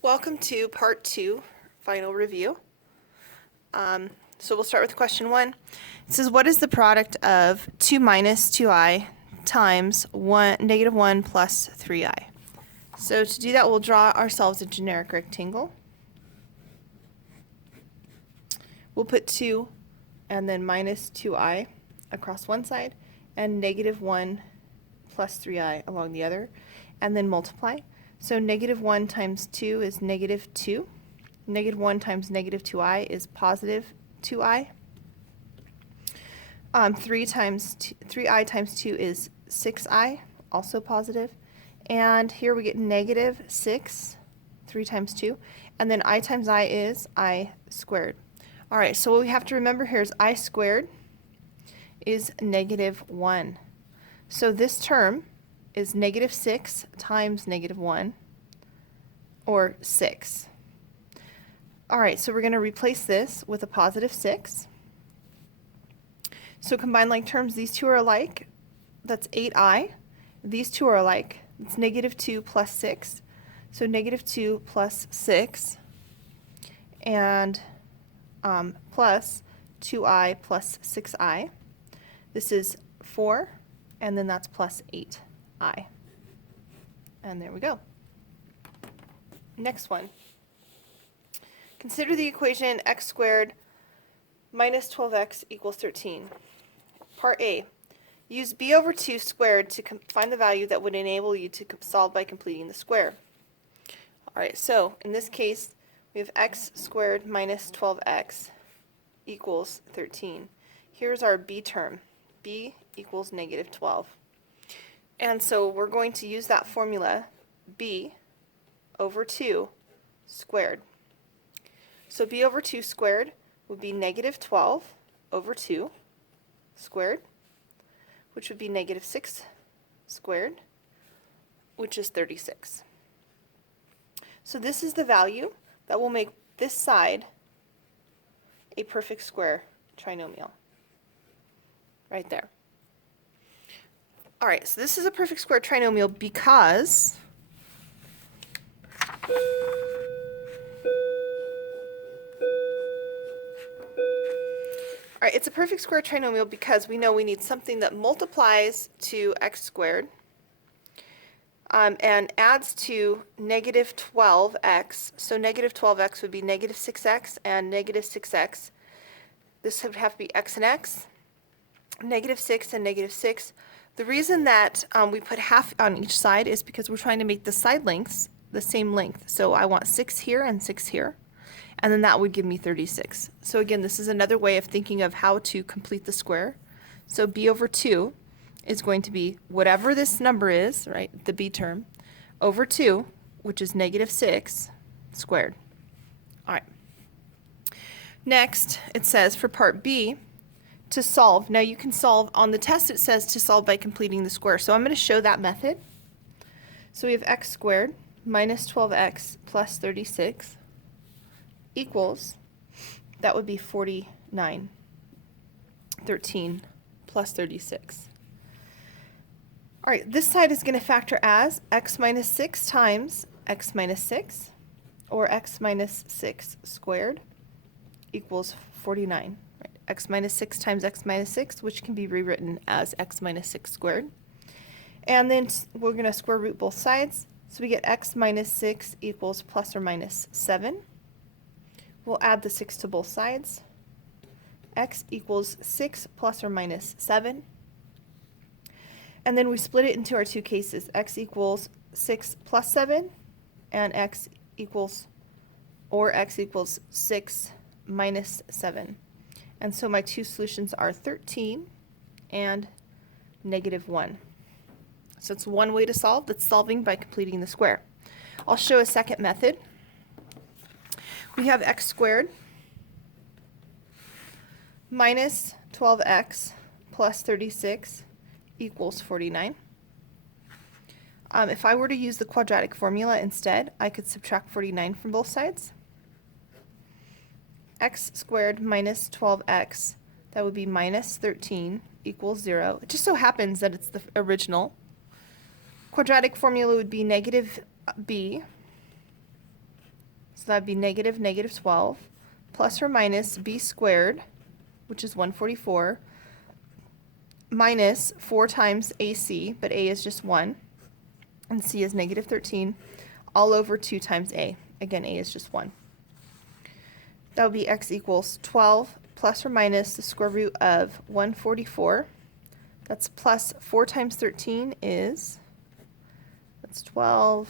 Welcome to part 2, final review. So we'll start with question 1. It says, what is the product of 2 minus 2i times negative 1 plus 3i? So to do that, we'll draw ourselves a generic rectangle. We'll put 2 and then minus 2i across one side and negative 1 plus 3i along the other, and then multiply. So negative 1 times 2 is negative 2. Negative 1 times negative 2i is positive 2i. 3i times 2 is 6i, also positive. And here we get negative 6, 3 times 2. And then I times I is I squared. All right, so what we have to remember here is I squared is negative 1. So this term is negative 6 times negative 1, or 6. All right, so we're going to replace this with a positive 6. So combined like terms, these two are alike. That's 8i. These two are alike. It's negative 2 plus 6. So negative 2 plus 6, and plus 2i plus 6i. This is 4, and then that's plus 8i. And there we go. Next one. Consider the equation x squared minus 12x equals 13. Part A. Use b over 2 squared to find the value that would enable you to solve by completing the square. Alright, so in this case, we have x squared minus 12x equals 13. Here's our b term. b equals negative 12. And so we're going to use that formula, b over 2 squared. So b over 2 squared would be negative 12 over 2 squared, which would be negative 6 squared, which is 36. So this is the value that will make this side a perfect square trinomial. Right there. Alright, so this is a perfect square trinomial because Alright, it's a perfect square trinomial because we know we need something that multiplies to x squared and adds to negative 12x. So negative 12x would be negative 6x, and negative 6x, this would have to be x and x, negative 6 and negative 6. The reason that we put half on each side is because we're trying to make the side lengths the same length. So I want 6 here and 6 here, and then that would give me 36. So again, this is another way of thinking of how to complete the square. So b over 2 is going to be whatever this number is, right, the b term, over 2, which is negative 6 squared. All right. Next, it says for part B, to solve. Now you can solve, on the test it says to solve by completing the square. So I'm going to show that method. So we have x squared minus 12x plus 36 equals, that would be 49. 13 plus 36. All right, this side is going to factor as x minus 6 times x minus 6, or x minus 6 squared equals 49. Right? X minus 6 times x minus 6, which can be rewritten as x minus 6 squared. And then we're going to square root both sides. So we get x minus 6 equals plus or minus 7. We'll add the 6 to both sides. X equals 6 plus or minus 7. And then we split it into our two cases. X equals 6 plus 7, and x equals 6 minus 7. And so my two solutions are 13 and negative 1. So it's one way to solve. That's solving by completing the square. I'll show a second method. We have x squared minus 12x plus 36 equals 49. If I were to use the quadratic formula instead, I could subtract 49 from both sides. X squared minus 12x, that would be minus 13 equals 0. It just so happens that it's the original. Quadratic formula would be negative b that'd be negative 12, plus or minus b squared, which is 144, minus 4 times ac, but a is just 1, and c is negative 13, all over 2 times a. Again, a is just 1. That would be x equals 12 plus or minus the square root of 144. That's plus 4 times 13 is, that's 12,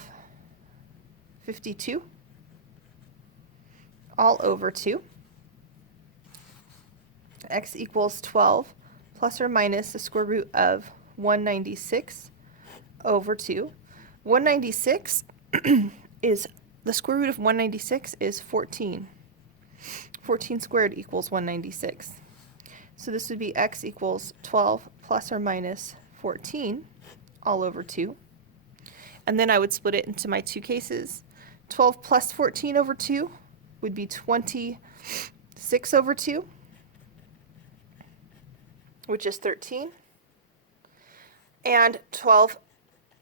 52, all over 2. X equals 12 plus or minus the square root of 196 over 2. 196 is, the square root of 196 is 14. 14 squared equals 196. So this would be x equals 12 plus or minus 14 all over 2. And then I would split it into my two cases. 12 plus 14 over 2 would be 26 over 2, which is 13. And 12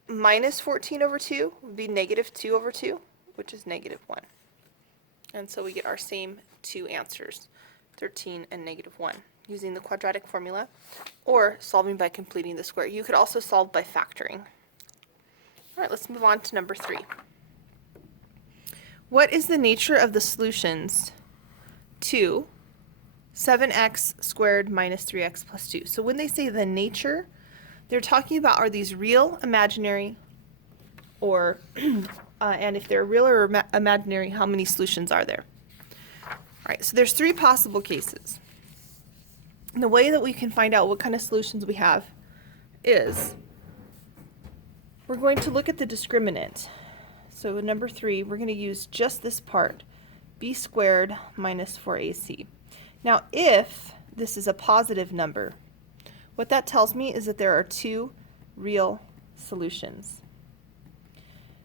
minus 14 over 2 would be negative 2 over 2, which is negative 1. And so we get our same two answers, 13 and negative 1, using the quadratic formula or solving by completing the square. You could also solve by factoring. All right, let's move on to number 3. What is the nature of the solutions to 7x squared minus 3x plus 2? So when they say the nature, they're talking about, are these real, imaginary, or and if they're real or imaginary, how many solutions are there? All right, so there's 3 possible cases. And the way that we can find out what kind of solutions we have is we're going to look at the discriminant. So number 3, we're going to use just this part, b squared minus 4ac. Now if this is a positive number, what that tells me is that there are 2 real solutions.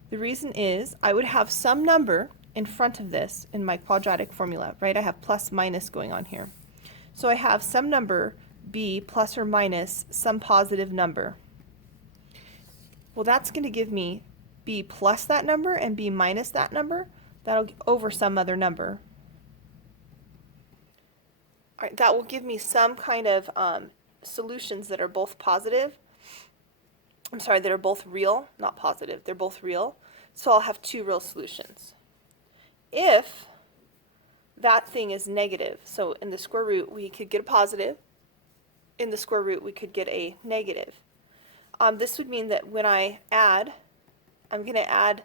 The reason is I would have some number in front of this in my quadratic formula, right? I have plus minus going on here. So I have some number b plus or minus some positive number. Well, that's going to give me b plus that number and b minus that number. That'll over some other number. All right, that will give me some kind of solutions that are both positive. I'm sorry, that are both real, not positive. They're both real. So I'll have 2 real solutions. If that thing is negative, so in the square root we could get a positive, in the square root we could get a negative. This would mean that when I add, I'm going to add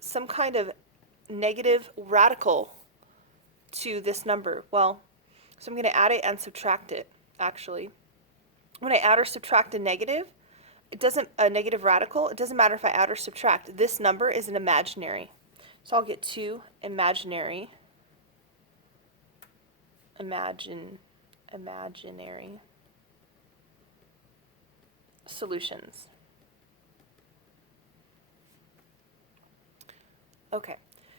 some kind of negative radical to this number. Well, so I'm going to add it and subtract it, actually. When I add or subtract a negative, a negative radical, it doesn't matter if I add or subtract. This number is an imaginary. So I'll get 2 imaginary solutions. Okay,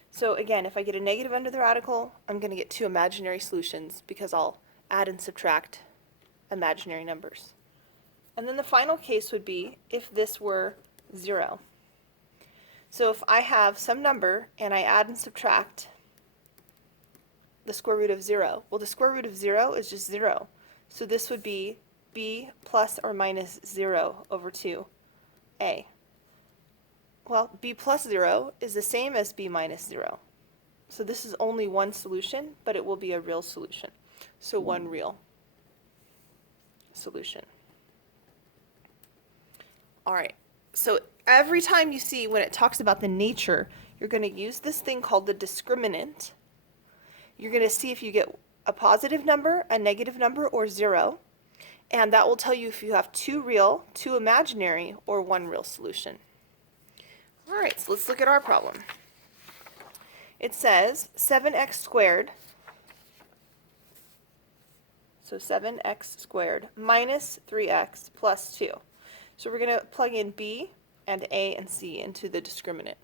so again, if I get a negative under the radical, I'm going to get 2 imaginary solutions because I'll add and subtract imaginary numbers. And then the final case would be if this were 0. So if I have some number and I add and subtract the square root of 0, well, the square root of 0 is just 0. So this would be b plus or minus 0 over 2a. Well, b plus 0 is the same as b minus 0. So this is only one solution, but it will be a real solution. So one real solution. All right, so every time you see when it talks about the nature, you're going to use this thing called the discriminant. You're going to see if you get a positive number, a negative number, or 0. And that will tell you if you have 2 real, 2 imaginary, or 1 real solution. All right, so let's look at our problem. It says 7x squared, so 7x squared minus 3x plus 2. So we're going to plug in b and a and c into the discriminant.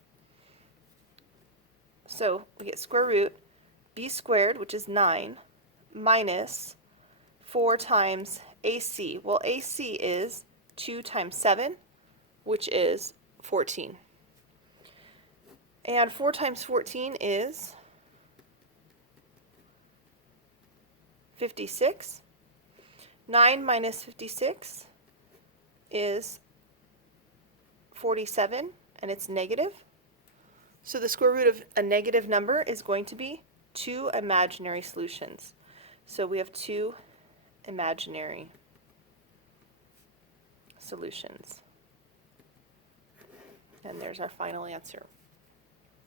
So we get square root b squared, which is 9, minus 4 times ac. Well, ac is 2 times 7, which is 14. And 4 times 14 is 56. 9 minus 56 is 47, and it's negative. So the square root of a negative number is going to be 2 imaginary solutions. So we have 2 imaginary solutions. And there's our final answer.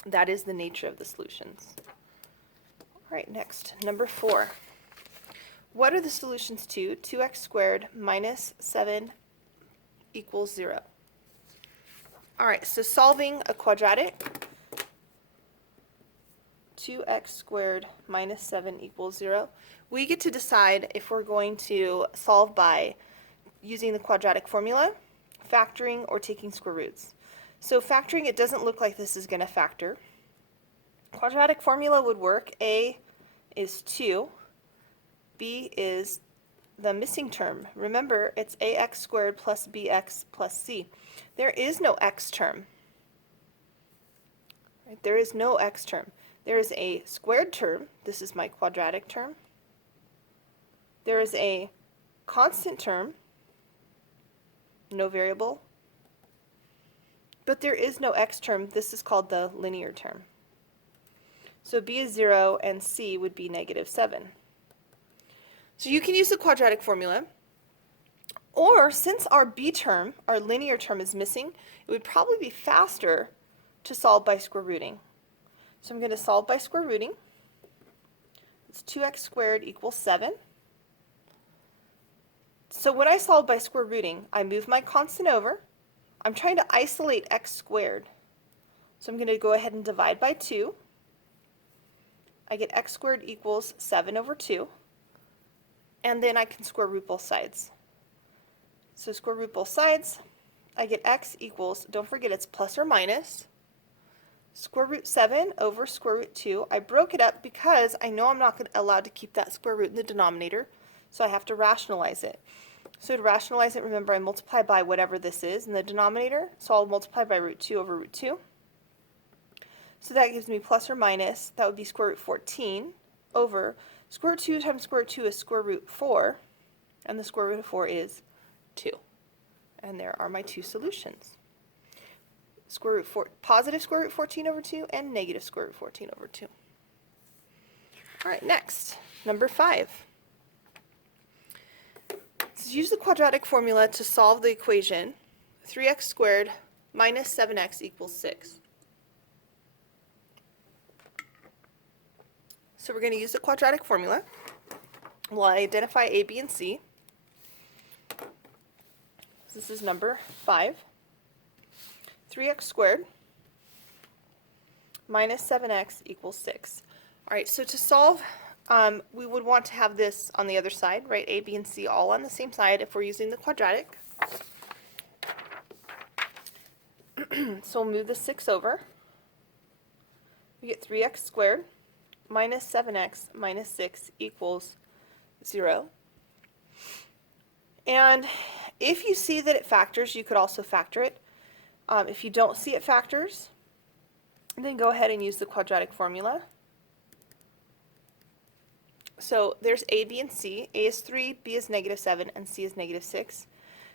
That is the nature of the solutions. All right, next, number 4. What are the solutions to 2x squared minus 7 equals 0? All right, so solving a quadratic, 2x squared minus 7 equals 0. We get to decide if we're going to solve by using the quadratic formula, factoring, or taking square roots. So factoring, it doesn't look like this is going to factor. Quadratic formula would work. A is 2. B is the missing term. Remember, it's ax squared plus bx plus c. There is no x term. Right? There is no x term. There is a squared term. This is my quadratic term. There is a constant term, no variable. But there is no x term. This is called the linear term. So b is 0 and c would be negative 7. So you can use the quadratic formula, or since our b term, our linear term, is missing, it would probably be faster to solve by square rooting. So I'm going to solve by square rooting. It's 2x squared equals 7. So when I solve by square rooting, I move my constant over. I'm trying to isolate x squared. So I'm going to go ahead and divide by 2. I get x squared equals 7 over 2. And then I can square root both sides. So square root both sides, I get x equals, don't forget it's plus or minus, square root 7 over square root 2. I broke it up because I know I'm not allowed to keep that square root in the denominator, so I have to rationalize it. So to rationalize it, remember I multiply by whatever this is in the denominator, so I'll multiply by root 2 over root 2. So that gives me plus or minus, that would be square root 14 over square root 2 times square root 2 is square root 4, and the square root of 4 is 2. And there are my 2 solutions. Positive square root 14 over 2 and negative square root 14 over 2. All right, next, number 5. Let's use the quadratic formula to solve the equation 3x squared minus 7x equals 6. So we're going to use the quadratic formula. We'll identify a, b, and c. This is number 5. 3x squared minus 7x equals 6. All right, so to solve, we would want to have this on the other side, right? A, b, and c all on the same side if we're using the quadratic. So we'll move the 6 over. We get 3x squared minus 7x minus 6 equals 0. And if you see that it factors, you could also factor it. If you don't see it factors, then go ahead and use the quadratic formula. So there's a, b, and c. A is 3, b is negative 7, and c is negative 6.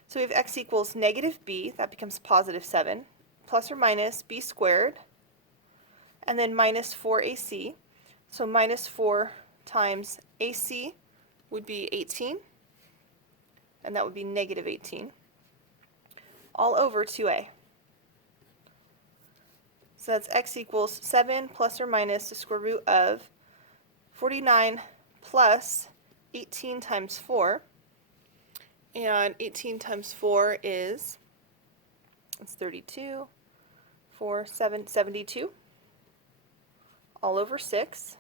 So we have x equals negative b, that becomes positive 7, plus or minus b squared, and then minus 4ac. So minus 4 times ac would be 18, and that would be negative 18, all over 2a. So that's x equals 7 plus or minus the square root of 49 plus 18 times 4. And 18 times 4 is, it's 32, 4, 7, 72, all over 6.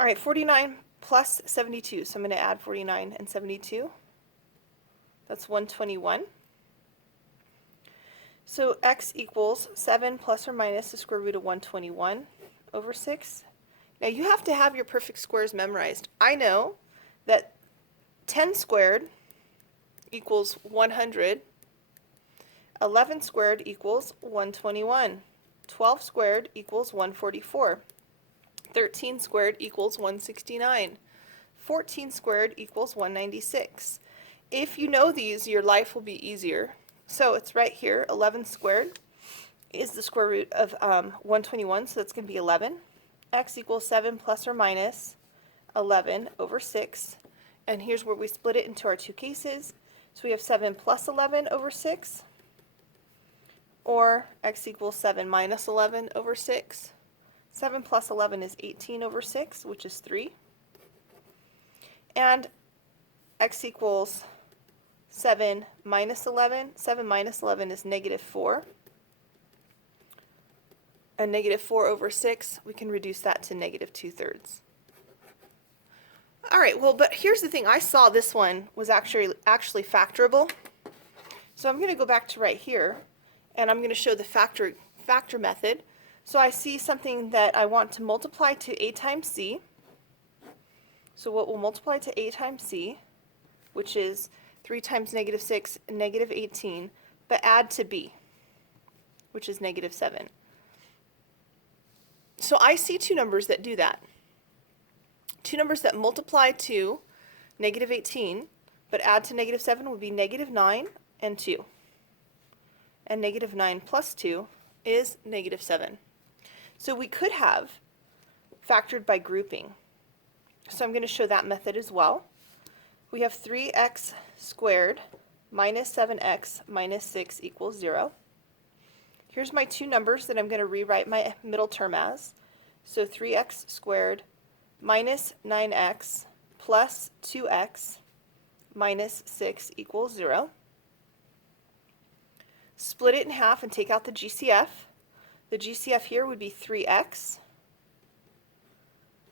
All right, 49 plus 72, so I'm going to add 49 and 72. That's 121. So x equals 7 plus or minus the square root of 121 over 6. Now you have to have your perfect squares memorized. I know that 10 squared equals 100. 11 squared equals 121. 12 squared equals 144. 13 squared equals 169. 14 squared equals 196. If you know these, your life will be easier. So it's right here, 11 squared is the square root of 121, so that's going to be 11. X equals 7 plus or minus 11 over 6. And here's where we split it into our two cases. So we have 7 plus 11 over 6, or x equals 7 minus 11 over 6. 7 plus 11 is 18 over 6, which is 3. And x equals 7 minus 11. 7 minus 11 is negative 4. And negative 4 over 6, we can reduce that to negative 2/3. All right, well, but here's the thing. I saw this one was actually factorable. So I'm going to go back to right here, and I'm going to show the factor method. So I see something that I want to multiply to a times c. So what will multiply to a times c, which is 3 times negative 6, negative 18, but add to b, which is negative 7. So I see two numbers that do that. Two numbers that multiply to negative 18, but add to negative 7 would be negative 9 and 2. And negative 9 plus 2 is negative 7. So we could have factored by grouping. So I'm going to show that method as well. We have 3x squared minus 7x minus 6 equals 0. Here's my two numbers that I'm going to rewrite my middle term as. So 3x squared minus 9x plus 2x minus 6 equals 0. Split it in half and take out the GCF. The GCF here would be 3x.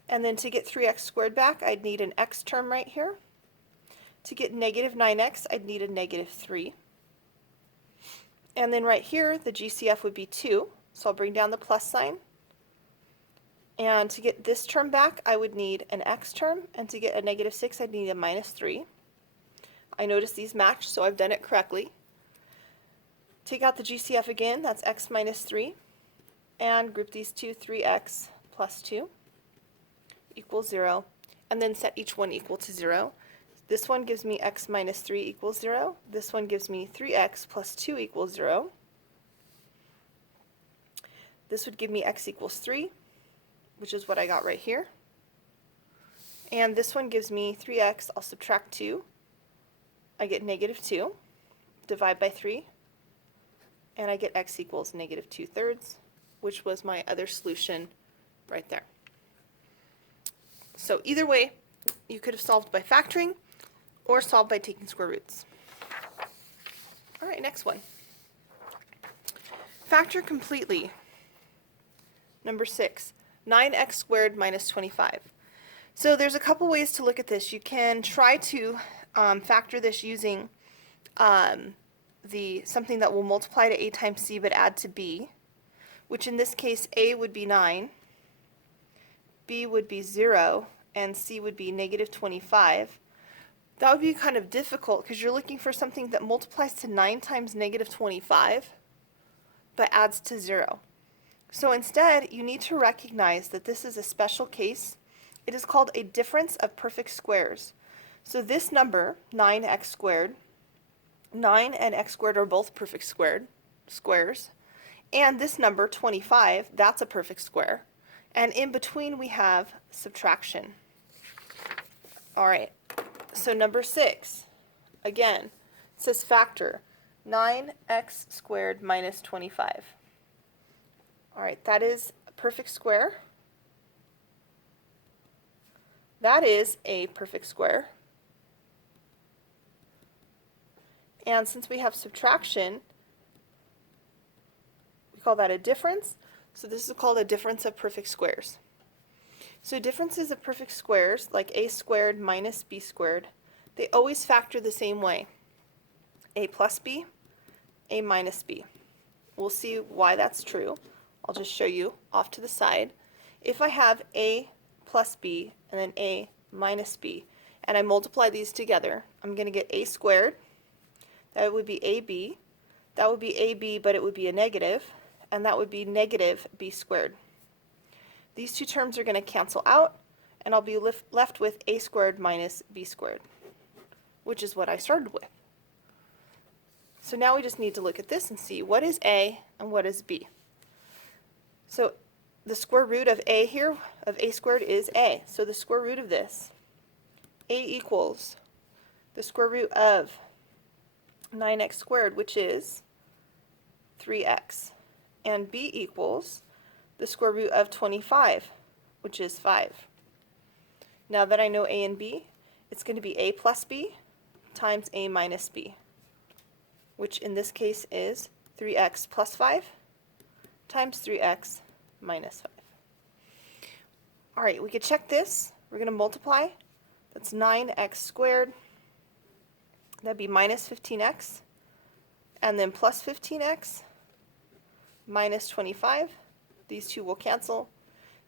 And then to get 3x squared back, I'd need an x term right here. To get negative 9x, I'd need a negative 3. And then right here, the GCF would be 2, so I'll bring down the plus sign. And to get this term back, I would need an x term, and to get a negative 6, I'd need a minus 3. I notice these match, so I've done it correctly. Take out the GCF again, that's x minus 3, and group these two, 3x plus 2 equals 0, and then set each one equal to 0. This one gives me x minus 3 equals 0. This one gives me 3x plus 2 equals 0. This would give me x equals 3, which is what I got right here. And this one gives me 3x, I'll subtract 2. I get negative 2, divide by 3, and I get x equals negative 2/3, which was my other solution right there. So either way, you could have solved by factoring or solved by taking square roots. All right, next one. Factor completely. Number 6, 9x squared minus 25. So there's a couple ways to look at this. You can try to factor this using something that will multiply to a times c but add to b, which in this case a would be 9, b would be 0, and c would be negative 25. That would be kind of difficult because you're looking for something that multiplies to 9 times negative 25 but adds to 0. So instead, you need to recognize that this is a special case. It is called a difference of perfect squares. So this number, 9x squared, 9 and x squared are both perfect squares. And this number, 25, that's a perfect square. And in between we have subtraction. All right, so number 6, again, it says factor 9x squared minus 25. All right, that is a perfect square. That is a perfect square. And since we have subtraction, we call that a difference. So this is called a difference of perfect squares. So differences of perfect squares, like a squared minus b squared, they always factor the same way. A plus b, a minus b. We'll see why that's true. I'll just show you off to the side. If I have a plus b and then a minus b, and I multiply these together, I'm going to get a squared. That would be ab. That would be ab, but it would be a negative. and that would be negative b squared. These two terms are going to cancel out, and I'll be left with a squared minus b squared, which is what I started with. So now we just need to look at this and see what is a and what is b. So the square root of a here, of a squared, is a. So the square root of this, a equals the square root of 9x squared, which is 3x. And b equals the square root of 25, which is 5. Now that I know a and b, it's going to be a plus b times a minus b, which in this case is 3x plus 5 times 3x minus 5. All right, we could check this. We're going to multiply. That's 9x squared. That'd be minus 15x, and then plus 15x minus 25. These two will cancel,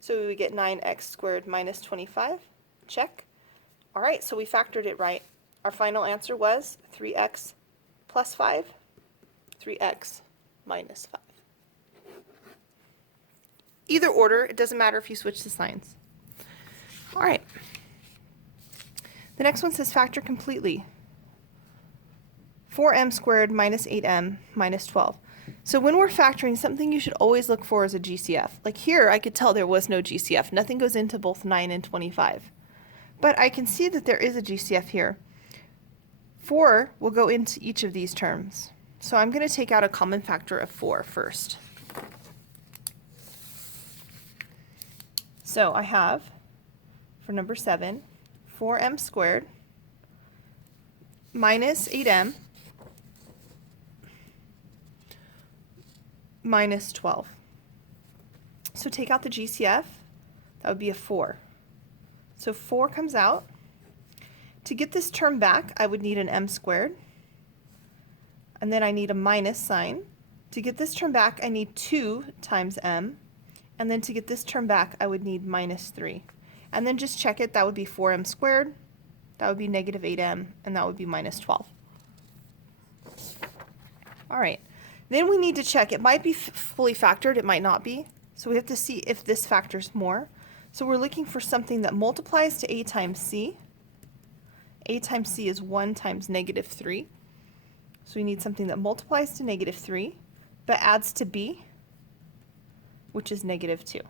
so we would get 9x squared minus 25. Check. All right, so we factored it right. Our final answer was 3x plus 5, 3x minus 5. Either order, it doesn't matter if you switch the signs. All right. The next one says factor completely. 4m squared minus 8m minus 12. So when we're factoring, something you should always look for is a GCF. Like here, I could tell there was no GCF. Nothing goes into both 9 and 25. But I can see that there is a GCF here. 4 will go into each of these terms. So I'm going to take out a common factor of 4 first. So I have, for number 7, 4m squared minus 8m minus 12. So take out the GCF, that would be a 4. So 4 comes out. To get this term back, I would need an m squared, and then I need a minus sign. To get this term back, I need 2 times m, and then to get this term back, I would need minus 3. And then just check it, that would be 4m squared, that would be negative 8m, and that would be minus 12. All right, then we need to check, it might be fully factored, it might not be, so we have to see if this factors more. So we're looking for something that multiplies to a times c. A times c is 1 times negative 3. So we need something that multiplies to negative 3, but adds to b, which is negative 2.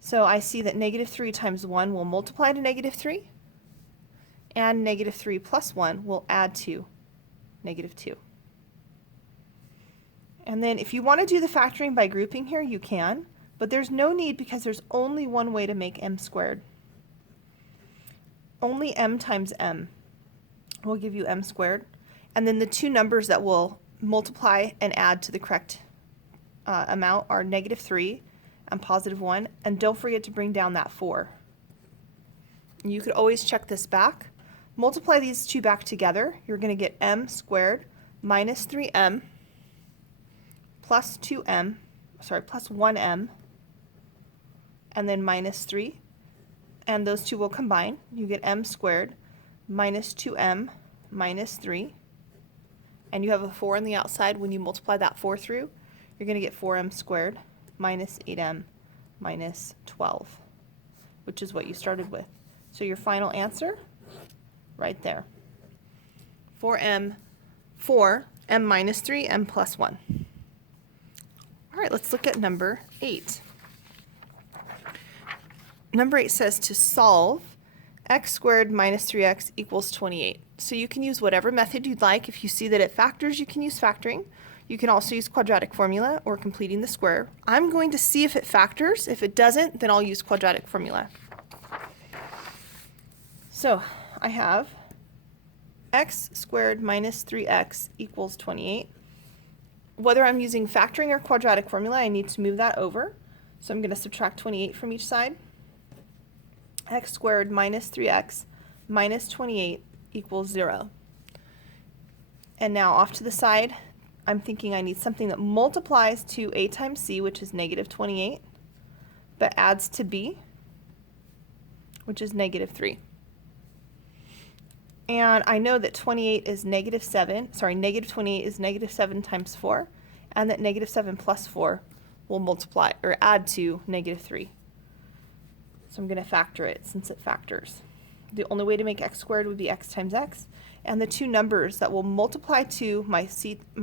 So I see that negative 3 times 1 will multiply to negative 3, and negative 3 plus 1 will add to negative 2. And then if you want to do the factoring by grouping here, you can, but there's no need because there's only one way to make m squared. Only m times m will give you m squared, and then the two numbers that will multiply and add to the correct amount are negative 3 and positive 1, and don't forget to bring down that 4. You could always check this back. Multiply these two back together, you're going to get m squared minus 3m plus 1m, and then minus 3, and those two will combine. You get m squared minus 2m minus 3, and you have a 4 on the outside. When you multiply that 4 through, you're going to get 4m squared minus 8m minus 12, which is what you started with. So your final answer, right there, 4m minus 3, m plus 1. All right, let's look at number 8. Number 8 says to solve x squared minus 3x equals 28. So you can use whatever method you'd like. If you see that it factors, you can use factoring. You can also use quadratic formula or completing the square. I'm going to see if it factors. If it doesn't, then I'll use quadratic formula. So I have x squared minus 3x equals 28. Whether I'm using factoring or quadratic formula, I need to move that over. So I'm going to subtract 28 from each side. X squared minus 3x minus 28 equals 0. And now off to the side, I'm thinking I need something that multiplies to a times c, which is negative 28, but adds to b, which is negative 3. And I know that negative 28 is negative 7 times 4, and that negative 7 plus 4 will multiply or add to negative 3. So I'm going to factor it since it factors. The only way to make x squared would be x times x, and the two numbers that will multiply to my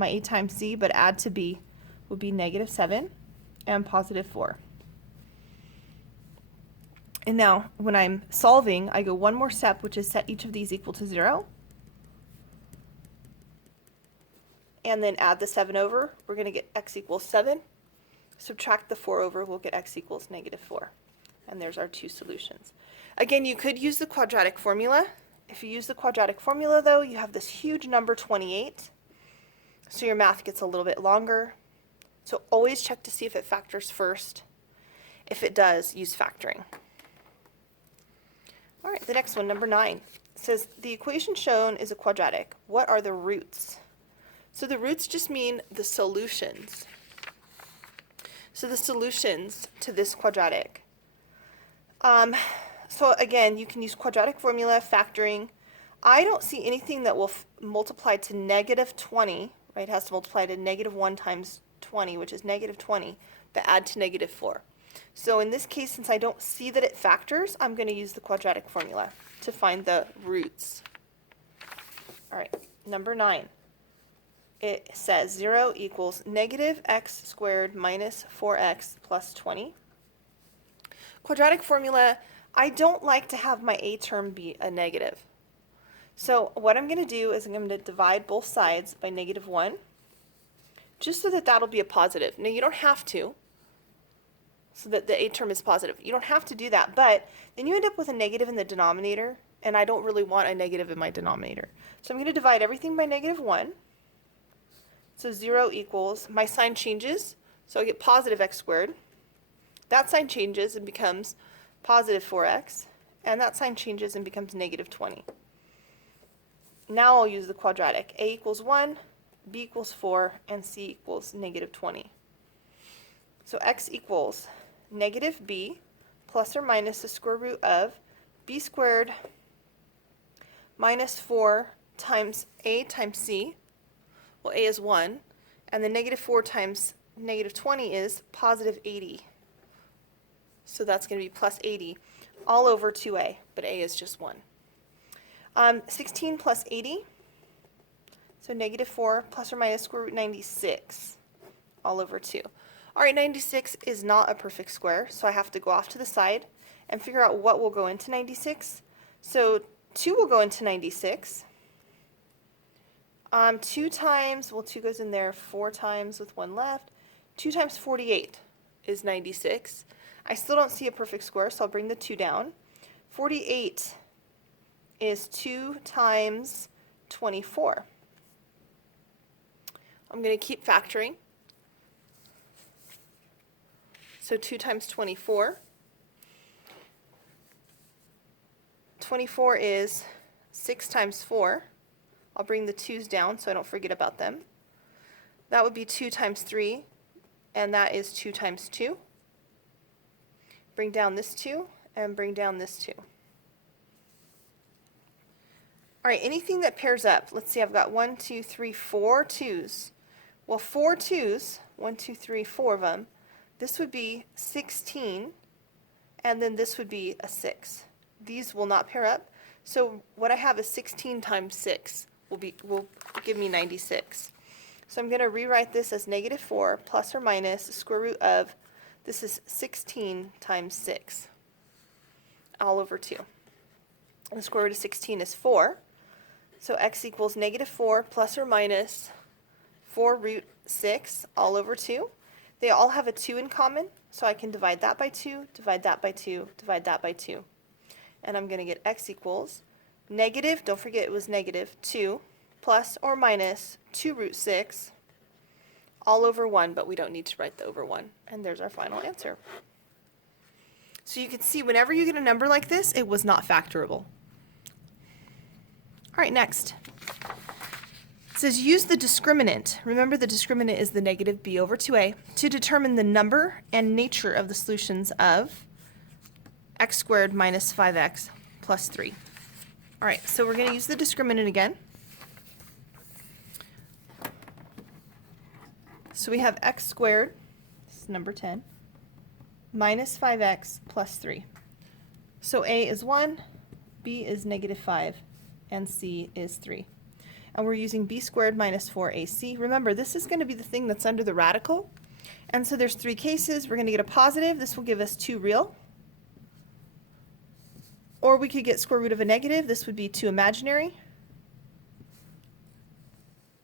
a times c but add to b would be negative 7 and positive 4. And now when I'm solving, I go one more step, which is set each of these equal to 0. And then add the 7 over. We're going to get x equals 7. Subtract the 4 over, we'll get x equals negative 4. And there's our two solutions. Again, you could use the quadratic formula. If you use the quadratic formula, though, you have this huge number 28. So your math gets a little bit longer. So always check to see if it factors first. If it does, use factoring. All right, the next one, number 9. It says the equation shown is a quadratic. What are the roots? So the roots just mean the solutions. So the solutions to this quadratic. So again, you can use quadratic formula, factoring. I don't see anything that will multiply to negative 20, right? It has to multiply to negative 1 times 20, which is negative 20, but add to negative 4. So in this case, since I don't see that it factors, I'm going to use the quadratic formula to find the roots. All right, number 9. It says 0 equals negative x squared minus 4x plus 20. Quadratic formula, I don't like to have my a term be a negative. So what I'm going to do is I'm going to divide both sides by negative 1, just so that that'll be a positive. Now you don't have to, so that the a term is positive. You don't have to do that, but then you end up with a negative in the denominator, and I don't really want a negative in my denominator. So I'm going to divide everything by negative 1. So 0 equals, my sign changes, so I get positive x squared. That sign changes and becomes positive 4x, and that sign changes and becomes negative 20. Now I'll use the quadratic. A equals 1, b equals 4, and c equals negative 20. So x equals negative b plus or minus the square root of b squared minus 4 times a times c. Well, a is 1, and the negative 4 times negative 20 is positive 80. So that's going to be plus 80 all over 2a, but a is just 1. 16 plus 80, so negative 4 plus or minus square root 96 all over 2. All right, 96 is not a perfect square, so I have to go off to the side and figure out what will go into 96. So 2 will go into 96. 2 times, well, 2 goes in there 4 times with 1 left. 2 times 48 is 96. I still don't see a perfect square, so I'll bring the 2 down. 48 is 2 times 24. I'm going to keep factoring. So 2 times 24. 24 is 6 times 4. I'll bring the 2's down so I don't forget about them. That would be 2 times 3, and that is 2 times 2. Bring down this 2, and bring down this 2. All right, anything that pairs up, let's see, I've got 1, 2, 3, 4 2's. Well, 4 2's, 1, 2, 3, 4 of them, this would be 16, and then this would be a 6. These will not pair up, so what I have is 16 times 6 will give me 96. So I'm going to rewrite this as negative 4 plus or minus the square root of, this is 16 times 6, all over 2. And the square root of 16 is 4. So x equals negative 4 plus or minus 4 root 6 all over 2. They all have a 2 in common, so I can divide that by 2, divide that by 2, divide that by 2. And I'm going to get x equals negative, don't forget it was negative, 2 plus or minus 2 root 6 all over 1, but we don't need to write the over 1. And there's our final answer. So you can see whenever you get a number like this, it was not factorable. All right, next. It says use the discriminant. Remember the discriminant is the negative b over 2a to determine the number and nature of the solutions of x squared minus 5x plus 3. All right, so we're going to use the discriminant again. So we have x squared, this is number 10, minus 5x plus 3. So a is 1, b is negative 5, and c is 3. And we're using b squared minus 4ac. Remember, this is going to be the thing that's under the radical. And so there's 3 cases. We're going to get a positive. This will give us 2 real. Or we could get square root of a negative. This would be 2 imaginary.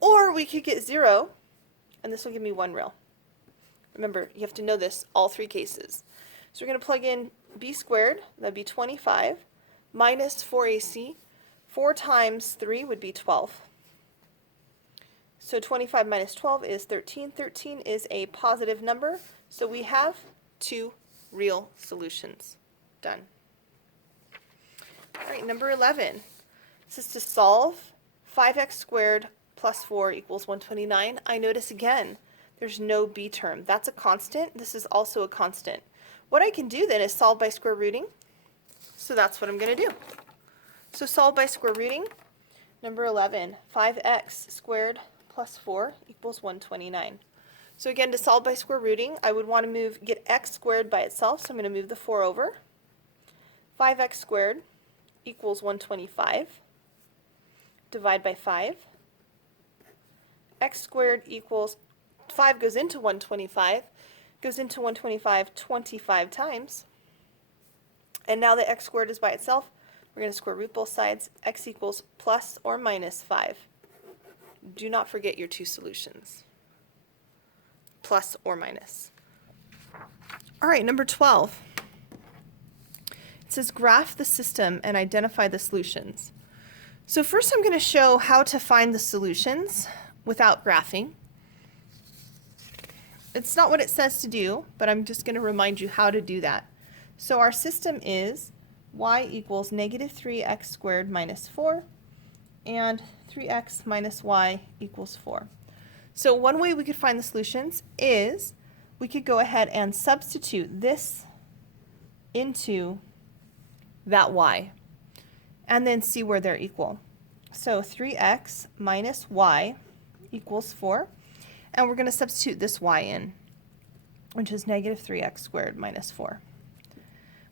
Or we could get 0, and this will give me 1 real. Remember, you have to know this, all 3 cases. So we're going to plug in b squared, that'd be 25, minus 4ac. 4 times 3 would be 12. So 25 minus 12 is 13. 13 is a positive number, so we have 2 real solutions. Done. All right, number 11. This is to solve 5x squared plus 4 equals 129. I notice again, there's no b term. That's a constant. This is also a constant. What I can do then is solve by square rooting. So that's what I'm going to do. So solve by square rooting. Number 11, 5x squared plus 4 equals 129. So again, to solve by square rooting, I would want to get x squared by itself, so I'm going to move the 4 over. 5x squared equals 125. Divide by 5. X squared equals, 5 goes into 125, goes into 125 25 times. And now that x squared is by itself, we're going to square root both sides. X equals plus or minus 5. Do not forget your 2 solutions. Plus or minus. All right, number 12. It says graph the system and identify the solutions. So first I'm going to show how to find the solutions without graphing. It's not what it says to do, but I'm just going to remind you how to do that. So our system is y equals negative 3x squared minus 4 and 3x minus y equals 4. So one way we could find the solutions is we could go ahead and substitute this into that y and then see where they're equal. So 3x minus y equals 4, and we're going to substitute this y in, which is negative 3x squared minus 4.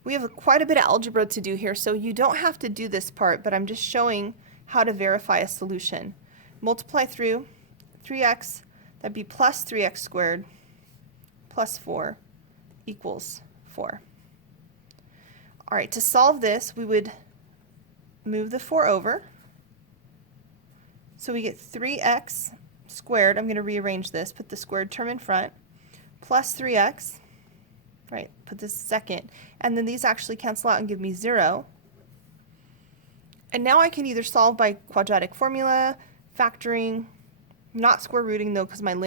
We have quite a bit of algebra to do here, so you don't have to do this part, but I'm just showing how to verify a solution. Multiply through 3x, that'd be plus 3x squared plus 4 equals 4. All right, to solve this, we would move the 4 over. So we get 3x squared. I'm going to rearrange this, put the squared term in front, plus 3x, right, put this second, and then these actually cancel out and give me 0. And now I can either solve by quadratic formula, factoring, not square rooting though because my